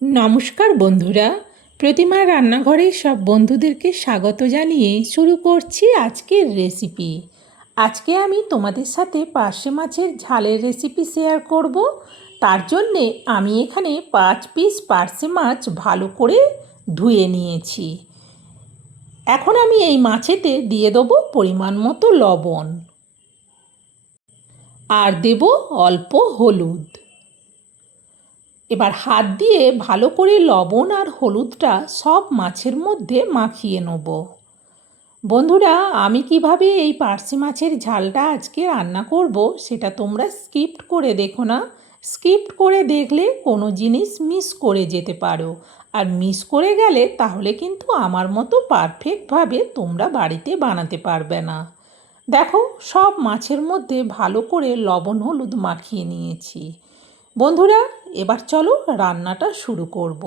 নমস্কার বন্ধুরা, প্রতিমার রান্নাঘরে সব বন্ধুদেরকে স্বাগত জানিয়ে শুরু করছি আজকের রেসিপি। আজকে আমি তোমাদের সাথে পার্শে মাছের ঝালের রেসিপি শেয়ার করব। তার জন্যে আমি এখানে 5 পিস পার্শে মাছ ভালো করে ধুয়ে নিয়েছি। এখন আমি এই মাছেতে দিয়ে দেবো পরিমাণ মতো লবণ আর দেব অল্প হলুদ। এবার হাত দিয়ে ভালো করে লবণ আর হলুদটা সব মাছের মধ্যে মাখিয়ে নেব। বন্ধুরা, আমি কিভাবে এই পার্শে মাছের ঝালটা আজকে রান্না করব সেটা তোমরা স্কিপ্ট করে দেখো না। স্কিপ্ট করে দেখলে কোনো জিনিস মিস করে যেতে পারো, আর মিস করে গেলে তাহলে কিন্তু আমার মতো পারফেক্টভাবে তোমরা বাড়িতে বানাতে পারবে না। দেখো, সব মাছের মধ্যে ভালো করে লবণ হলুদ মাখিয়ে নিয়েছি। বন্ধুরা, এবার চলো রান্নাটা শুরু করব।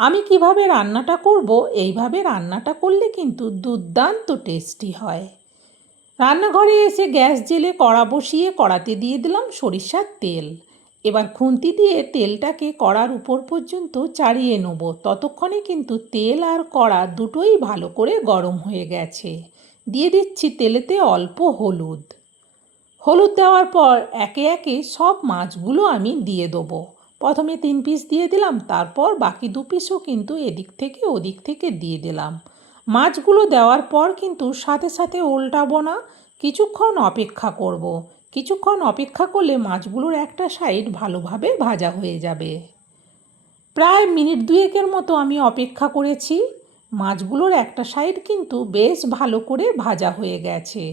আমি কিভাবে রান্নাটা করব, এইভাবে রান্নাটা করলে কিন্তু দুর্দান্ত টেস্টি হয়। রান্নাঘরে এসে গ্যাস জেলে কড়া বসিয়ে কড়াতে দিয়ে দিলাম সরিষার তেল। এবার খুন্তি দিয়ে তেলটাকে কড়ার উপর পর্যন্ত চাড়িয়ে নেব। ততক্ষণে কিন্তু তেল আর কড়া দুটোই ভালো করে গরম হয়ে গেছে। দিয়ে দিচ্ছি তেলেতে অল্প হলুদ। হলুদ দেওয়ার পর একে একে সব মাছগুলো আমি দিয়ে দেবো। প্রথমে 3 পিস দিয়ে দিলাম, তারপর বাকি 2 পিসও কিন্তু এদিক থেকে ওদিক থেকে দিয়ে দিলাম। মাছগুলো দেওয়ার পর কিন্তু সাথে সাথে উল্টাবো না, কিছুক্ষণ অপেক্ষা করব। কিছুক্ষণ অপেক্ষা করলে মাছগুলোর একটা সাইড ভালোভাবে ভাজা হয়ে যাবে। প্রায় মিনিট 2 মতো আমি অপেক্ষা করেছি। মাছগুলোর একটা সাইড কিন্তু বেশ ভালো করে ভাজা হয়ে গেছে।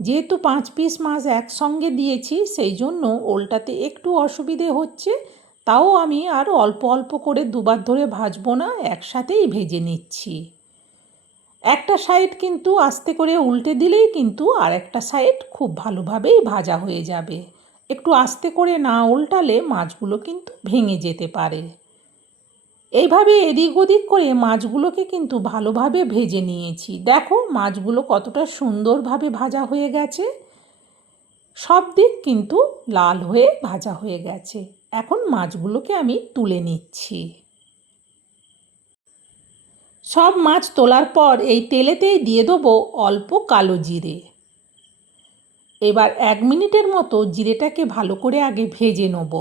যেহেতু 5 পিস মাছ একসঙ্গে দিয়েছি, সেই জন্য ওল্টাতে একটু অসুবিধে হচ্ছে। তাও আমি আর অল্প অল্প করে দুবার ধরে ভাজবো না, একসাথেই ভেজে নিচ্ছি। একটা সাইড কিন্তু আস্তে করে উল্টে দিলেই কিন্তু আর একটা সাইড খুব ভালোভাবেই ভাজা হয়ে যাবে। একটু আস্তে করে না উল্টালে মাছগুলো কিন্তু ভেঙে যেতে পারে। এইভাবে এদিক ওদিক করে মাছগুলোকে কিন্তু ভালোভাবে ভেজে নিয়েছি। দেখো মাছগুলো কতটা সুন্দরভাবে ভাজা হয়ে গেছে। সব দিক কিন্তু লাল হয়ে ভাজা হয়ে গেছে। এখন মাছগুলোকে আমি তুলে নিচ্ছি। সব মাছ তোলার পর এই তেলেতেই দিয়ে দেবো অল্প কালো জিরে। এবার 1 মিনিটের মতো জিরেটাকে ভালো করে আগে ভেজে নেব।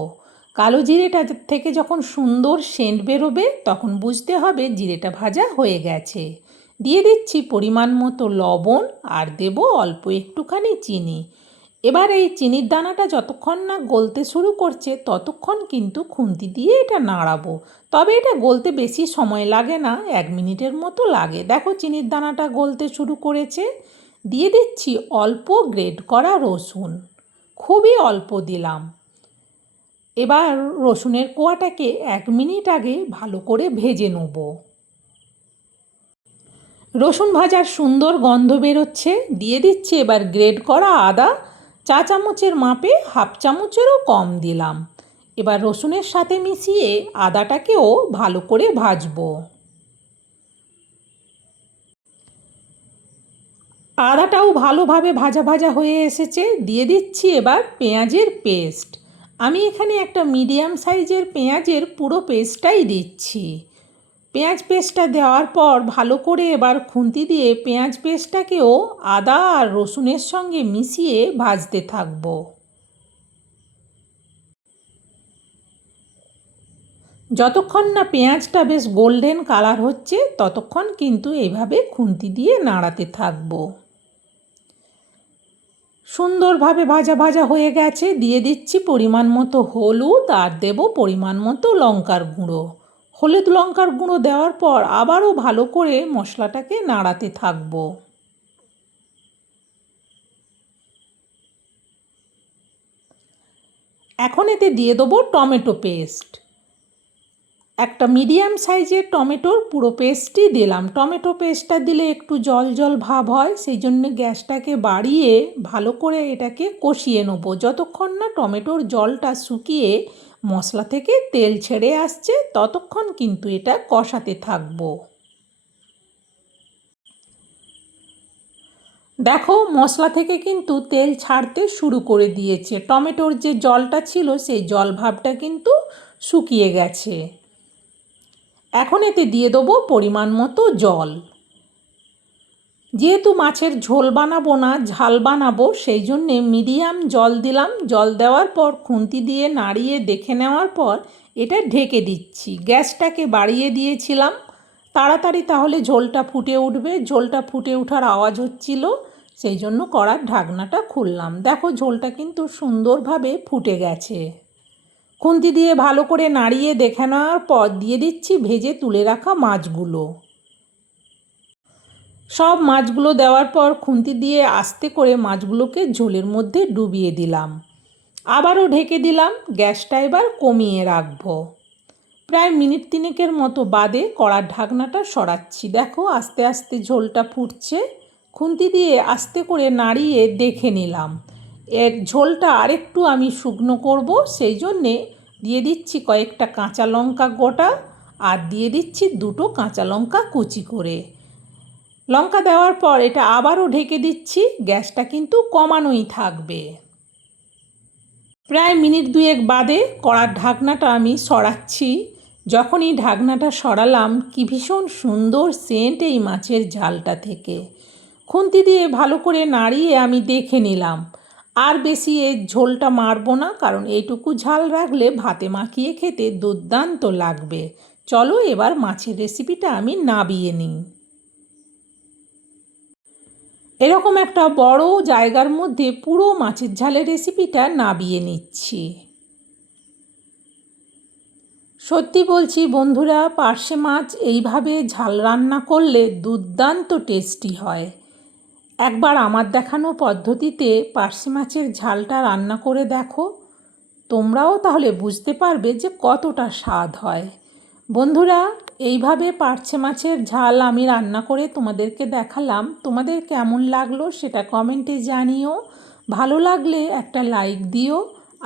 কালো জিরেটা থেকে যখন সুন্দর সেন্ট বেরোবে তখন বুঝতে হবে জিরেটা ভাজা হয়ে গেছে। দিয়ে দিচ্ছি পরিমাণ মতো লবণ আর দেব অল্প একটুখানি চিনি। এবার এই চিনির দানাটা যতক্ষণ না গলতে শুরু করছে ততক্ষণ কিন্তু খুন্তি দিয়ে এটা নাড়াবো। তবে এটা গলতে বেশি সময় লাগে না, 1 মিনিটের মতো লাগে। দেখো চিনির দানাটা গলতে শুরু করেছে। দিয়ে দিচ্ছি অল্প গ্রেট করা রসুন, খুবই অল্প দিলাম। এবার রসুনের কোয়াটাকে 1 মিনিট আগে ভালো করে ভেজে নেব। রসুন ভাজার সুন্দর গন্ধ বেরোচ্ছে। দিয়ে দিচ্ছি এবার গ্রেট করা আদা, 1 চামচের মাপে 1/2 চামচেরও কম দিলাম। এবার রসুনের সাথে মিশিয়ে আদাটাকেও ভালো করে ভাজবো। আদাটাও ভালোভাবে ভাজা ভাজা হয়ে এসেছে। দিয়ে দিচ্ছি এবার পেঁয়াজের পেস্ট। আমি এখানে একটা মিডিয়াম সাইজের পেঁয়াজের পুরো পেস্টটাই দিচ্ছি। পেঁয়াজ পেস্টটা দেওয়ার পর ভালো করে এবার খুন্তি দিয়ে পেঁয়াজ পেস্টটাকেও আদা আর রসুনের সঙ্গে মিশিয়ে ভাজতে থাকবো। যতক্ষণ না পেঁয়াজটা বেশ গোল্ডেন কালার হচ্ছে ততক্ষণ কিন্তু এইভাবে খুন্তি দিয়ে নাড়াতে থাকবো। সুন্দরভাবে ভাজা ভাজা হয়ে গেছে। দিয়ে দিচ্ছি পরিমাণ মতো হলুদ আর দেব পরিমাণ মতো লঙ্কার গুঁড়ো। হলুদ লঙ্কার গুঁড়ো দেওয়ার পর আবারও ভালো করে মশলাটাকে নাড়াতে থাকবো। এখন এতে দিয়ে দেবো টমেটো পেস্ট। একটা মিডিয়াম সাইজের টমেটোর পুরো পেস্টই দিলাম। টমেটো পেস্টটা দিলে একটু জল জল ভাব হয়, সেই জন্য গ্যাসটাকে বাড়িয়ে ভালো করে এটাকে কষিয়ে নেবো। যতক্ষণ না টমেটোর জলটা শুকিয়ে মশলা থেকে তেল ছেড়ে আসছে ততক্ষণ কিন্তু এটা কষাতে থাকবো। দেখো মশলা থেকে কিন্তু তেল ছাড়তে শুরু করে দিয়েছে। টমেটোর যে জলটা ছিল সেই জল ভাবটা কিন্তু শুকিয়ে গেছে। এখন এতে দিয়ে দেবো পরিমাণ মতো জল। যেহেতু মাছের ঝোল বানাবো না, ঝাল বানাবো, সেই জন্যে মিডিয়াম জল দিলাম। জল দেওয়ার পর খুন্তি দিয়ে নাড়িয়ে দেখে নেওয়ার পর এটা ঢেকে দিচ্ছি। গ্যাসটাকে বাড়িয়ে দিয়েছিলাম তাড়াতাড়ি, তাহলে ঝোলটা ফুটে উঠবে। ঝোলটা ফুটে ওঠার আওয়াজ হচ্ছিল, সেই জন্য কড়ার ঢাকনাটা খুললাম। দেখো ঝোলটা কিন্তু সুন্দরভাবে ফুটে গেছে। খুন্তি দিয়ে ভালো করে নাড়িয়ে দেখে নেওয়ার পর দিয়ে দিচ্ছি ভেজে তুলে রাখা মাছগুলো। সব মাছগুলো দেওয়ার পর খুন্তি দিয়ে আস্তে করে মাছগুলোকে ঝোলের মধ্যে ডুবিয়ে দিলাম। আবারও ঢেকে দিলাম। গ্যাসটা এবার কমিয়ে রাখবো। প্রায় মিনিট 3 মতো বাদে কড়ার ঢাকনাটা সরাচ্ছি। দেখো আস্তে আস্তে ঝোলটা ফুটছে। খুন্তি দিয়ে আস্তে করে নাড়িয়ে দেখে নিলাম। এর ঝোলটা আরেকটু আমি শুকনো করব, সেই জন্যে দিয়ে দিচ্ছি কয়েকটা কাঁচা লঙ্কা গোটা আর দিয়ে দিচ্ছি 2টো কাঁচা লঙ্কা কুচি করে। লঙ্কা দেওয়ার পর এটা আবারও ঢেকে দিচ্ছি। গ্যাসটা কিন্তু কমানোই থাকবে। প্রায় মিনিট 2 বাদে কড়ার ঢাকনাটা আমি সরাচ্ছি। যখনই ঢাকনাটা সরালাম, কি ভীষণ সুন্দর সেন্ট এই মাছের ঝালটা থেকে। খুন্তি দিয়ে ভালো করে নাড়িয়ে আমি দেখে নিলাম। আর বেশি এর ঝোলটা মারবো না, কারণ এইটুকু ঝাল রাখলে ভাতে মাখিয়ে খেতে দুর্দান্ত লাগবে। চলো এবার মাছের রেসিপিটা আমি নাবিয়ে নিই। এরকম একটা বড় জায়গার মধ্যে পুরো মাছের ঝালের রেসিপিটা নাবিয়ে নিচ্ছি। সত্যি বলছি বন্ধুরা, পার্শে মাছ এইভাবে ঝাল রান্না করলে দুর্দান্ত টেস্টি হয়। একবার আমার দেখানো পদ্ধতিতে পার্শে মাছের ঝালটা রান্না করে দেখো, তোমরাও তাহলে বুঝতে পারবে যে কতটা স্বাদ হয়। বন্ধুরা, এইভাবে পার্শে মাছের ঝাল আমি রান্না করে তোমাদেরকে দেখালাম। তোমাদের কেমন লাগলো সেটা কমেন্টে জানিও। ভালো লাগলে একটা লাইক দিও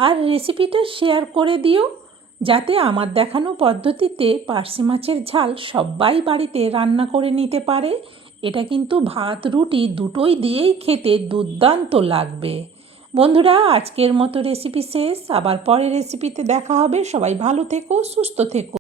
আর রেসিপিটা শেয়ার করে দিও, যাতে আমার দেখানো পদ্ধতিতে পার্শে মাছের ঝাল সবাই বাড়িতে রান্না করে নিতে পারে। এটা কিন্তু ভাত রুটি দুটোই দিয়েই খেতে দুর্দান্ত লাগবে। বন্ধুরা, আজকের মতো রেসিপি শেষ। আবার পরের রেসিপিতে দেখা হবে। সবাই ভালো থেকো, সুস্থ থেকো।